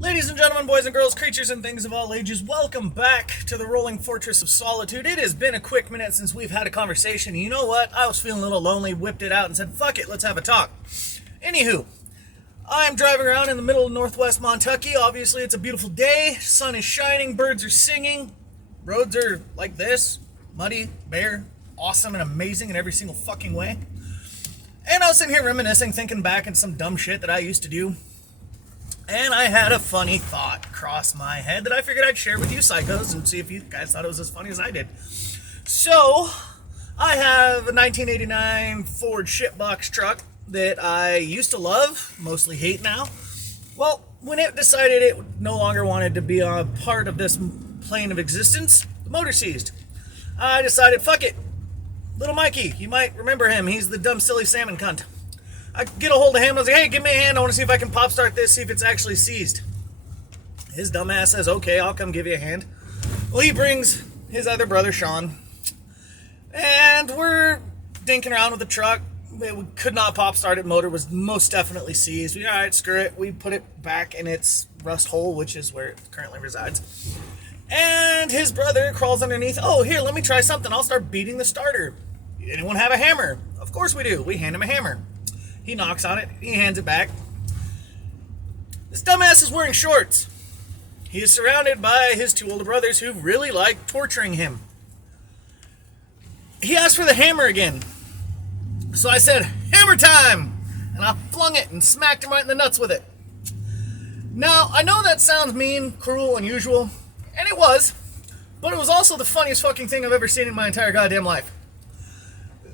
Ladies and gentlemen, boys and girls, creatures and things of all ages, welcome back to the Rolling Fortress of Solitude. It has been a quick minute since we've had a conversation. You know what? I was feeling a little lonely, whipped it out, and said, fuck it, let's have a talk. Anywho, I'm driving around in the middle of northwest Montucky. Obviously, it's a beautiful day. Sun is shining, birds are singing. Roads are like this, muddy, bare, awesome, and amazing in every single fucking way. And I was sitting here reminiscing, thinking back on some dumb shit that I used to do. And I had a funny thought cross my head that I figured I'd share with you psychos and see if you guys thought it was as funny as I did. So, I have a 1989 Ford shitbox truck that I used to love, mostly hate now. Well, when it decided it no longer wanted to be a part of this plane of existence, the motor seized. I decided, fuck it. Little Mikey, you might remember him. He's the dumb, silly salmon cunt. I get a hold of him, I was like, hey, give me a hand, I want to see if I can pop start this, see if it's actually seized. His dumbass says, okay, I'll come give you a hand. Well, he brings his other brother, Sean, and we're dinking around with the truck. We could not pop start it, motor was most definitely seized. We, alright, screw it, we put it back in its rust hole, which is where it currently resides. And his brother crawls underneath, oh, here, let me try something, I'll start beating the starter. Anyone have a hammer? Of course we do, we hand him a hammer. He knocks on it. He hands it back. This dumbass is wearing shorts. He is surrounded by his two older brothers who really like torturing him. He asked for the hammer again. So I said, hammer time! And I flung it and smacked him right in the nuts with it. Now, I know that sounds mean, cruel, unusual, and it was, but it was also the funniest fucking thing I've ever seen in my entire goddamn life.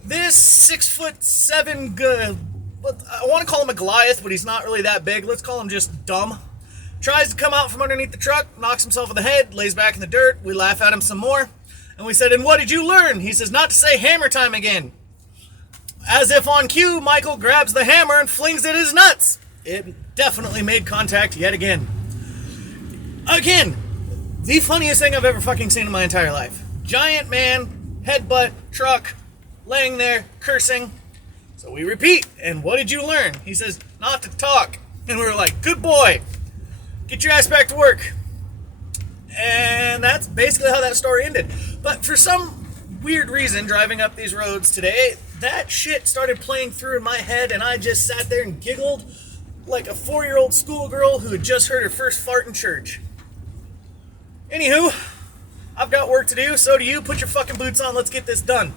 This 6'7" I want to call him a Goliath, but he's not really that big. Let's call him just dumb. Tries to come out from underneath the truck, knocks himself on the head, lays back in the dirt. We laugh at him some more. And we said, and what did you learn? He says, not to say hammer time again. As if on cue, Michael grabs the hammer and flings it at his nuts. It definitely made contact yet again. Again, the funniest thing I've ever fucking seen in my entire life. Giant man, headbutt, truck, laying there, cursing. So we repeat, and what did you learn? He says, not to talk. And we were like, good boy. Get your ass back to work. And that's basically how that story ended. But for some weird reason, driving up these roads today, that shit started playing through in my head, and I just sat there and giggled like a 4-year-old schoolgirl who had just heard her first fart in church. Anywho, I've got work to do, so do you. Put your fucking boots on, let's get this done.